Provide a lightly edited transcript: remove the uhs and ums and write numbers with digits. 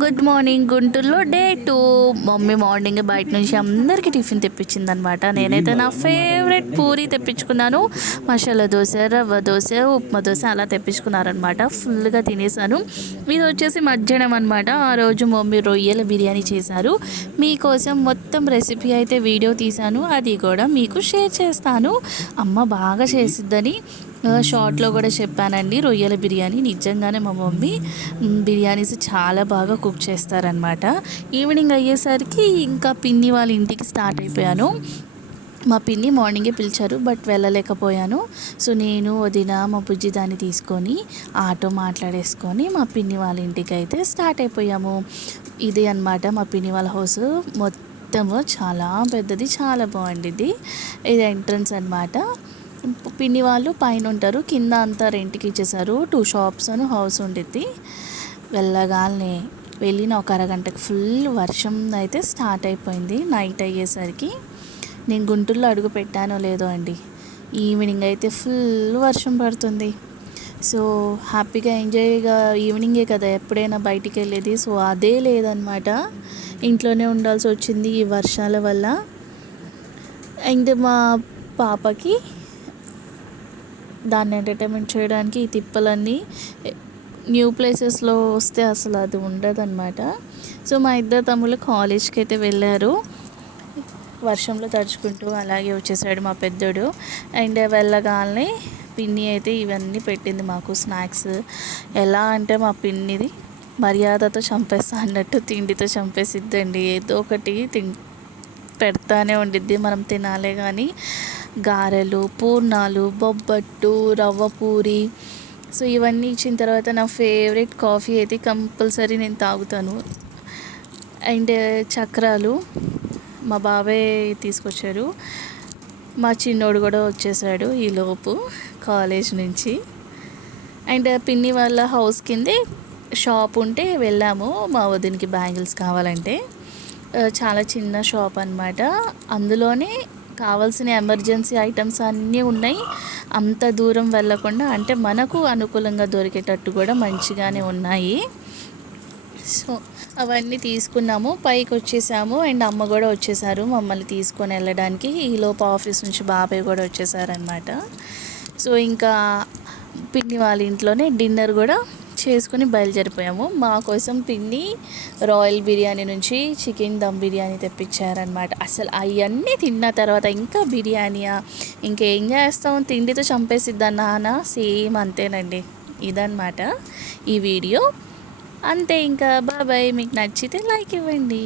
Good morning. గుంటూరులో day 2. Mummy morning బయట నుంచి అందరికీ టిఫిన్ తెప్పించింది అనమాట. నేనైతే నా ఫేవరెట్ పూరి తెప్పించుకున్నాను. మసాలా దోశ, రవ్వ దోశ, ఉప్మా దోశ అలా తెప్పించుకున్నారనమాట. ఫుల్గా తినేసాను. ఇది వచ్చేసి మధ్యాహ్నం అనమాట. ఆ రోజు మమ్మీ రొయ్యల బిర్యానీ చేశారు. మీకోసం మొత్తం రెసిపీ అయితే వీడియో తీశాను, అది కూడా మీకు షేర్ చేస్తాను. అమ్మ బాగా చేసిద్దని షార్ట్లో కూడా చెప్పానండి. రొయ్యల బిర్యానీ నిజంగానే మా మమ్మీ బిర్యానీస్ చాలా బాగా కుక్ చేస్తారనమాట. ఈవినింగ్ అయ్యేసరికి ఇంకా పిన్ని వాళ్ళ ఇంటికి స్టార్ట్ అయిపోయాను. మా పిన్ని మార్నింగే పిలిచారు, బట్ వెళ్ళలేకపోయాను. సో నేను వదిన మా బుజ్జి దాన్ని తీసుకొని ఆటో మాట్లాడేసుకొని మా పిన్ని వాళ్ళ ఇంటికి అయితే స్టార్ట్ అయిపోయాము. ఇది అనమాట మా పిన్ని వాళ్ళ హౌస్. మొత్తము చాలా పెద్దది, చాలా బాగుండిద్ది. ఇది ఎంట్రన్స్ అనమాట. పిన్ని వాళ్ళు పైన ఉంటారు, కింద అంతా రెంట్కి ఇచ్చేసారు. 2 షాప్స్ అని హౌస్ ఉండిద్ది. వెళ్ళగానే వెళ్ళిన ఒక అరగంటకి ఫుల్ వర్షం అయితే స్టార్ట్ అయిపోయింది. నైట్ అయ్యేసరికి నేను గుంటూరులో అడుగు పెట్టానో లేదో అండి, ఈవినింగ్ అయితే ఫుల్ వర్షం పడుతుంది. సో హ్యాపీగా ఎంజాయ్గా, ఈవినింగే కదా ఎప్పుడైనా బయటికి వెళ్ళేది. సో అదే లేదనమాట, ఇంట్లోనే ఉండాల్సి వచ్చింది ఈ వర్షాల వల్ల. అండ్ మా పాపకి దాన్ని ఎంటర్టైన్మెంట్ చేయడానికి ఈ తిప్పలన్నీ న్యూ ప్లేసెస్లో వస్తే అసలు అది ఉండదన్నమాట. సో మా ఇద్దరు తమ్ముళ్ళు కాలేజ్కి అయితే వెళ్ళారు. వర్షంలో తడుచుకుంటూ అలాగే వచ్చేసాడు మా పెద్దోడు. అండ్ వెళ్ళగానే పిన్ని అయితే ఇవన్నీ పెట్టింది మాకు స్నాక్స్. ఎలా అంటే మా పిన్నిది మర్యాదతో చంపేస్తా అన్నట్టు తిండితో చంపేసిద్దండి. ఏదో ఒకటి పెడతానే ఉండిద్ది, మనం తినాలే కానీ. గారెలు, పూర్ణాలు, బొబ్బట్టు, రవ్వ పూరి. సో ఇవన్నీ ఇచ్చిన తర్వాత నా ఫేవరెట్ కాఫీ అయితే కంపల్సరీ నేను తాగుతాను. అండ్ చక్రాలు మా బాబాయ్ తీసుకొచ్చారు. మా చిన్నోడు కూడా వచ్చేసాడు ఈలోపు కాలేజ్ నుంచి. అండ్ పిన్ని వాళ్ళ హౌస్ కిందే షాప్ ఉంటే వెళ్ళాము మా వదినికి బ్యాంగిల్స్ కావాలంటే. చాలా చిన్న షాప్ అనమాట. అందులోనే కావాల్సిన ఎమర్జెన్సీ ఐటమ్స్ అన్నీ ఉన్నాయి. అంత దూరం వెళ్ళకుండా, అంటే మనకు అనుకూలంగా దొరికేటట్టు కూడా మంచిగానే ఉన్నాయి. సో అవన్నీ తీసుకున్నాము, పైకి వచ్చేసాము. అండ్ అమ్మ కూడా వచ్చేసారు మమ్మల్ని తీసుకొని వెళ్ళడానికి. ఈలోపు ఆఫీస్ నుంచి బాబాయ్ కూడా వచ్చేసారనమాట. సో ఇంకా పిన్ని వాళ్ళ ఇంట్లోనే డిన్నర్ కూడా చేసుకుని బయలుదేరిపోయాము. మా కోసం పిన్ని రాయల్ బిర్యానీ నుంచి చికెన్ దమ్ బిర్యానీ తెప్పించారనమాట. అసలు అవన్నీ తిన్న తర్వాత ఇంకా బిర్యానీయా, ఇంకేం చేస్తాం, తిండితో చంపేసిద్దా నాన్న. సేమ్ అంతేనండి. ఇదన్నమాట ఈ వీడియో. అంతే, ఇంకా బాబాయ్. మీకు నచ్చితే లైక్ ఇవ్వండి.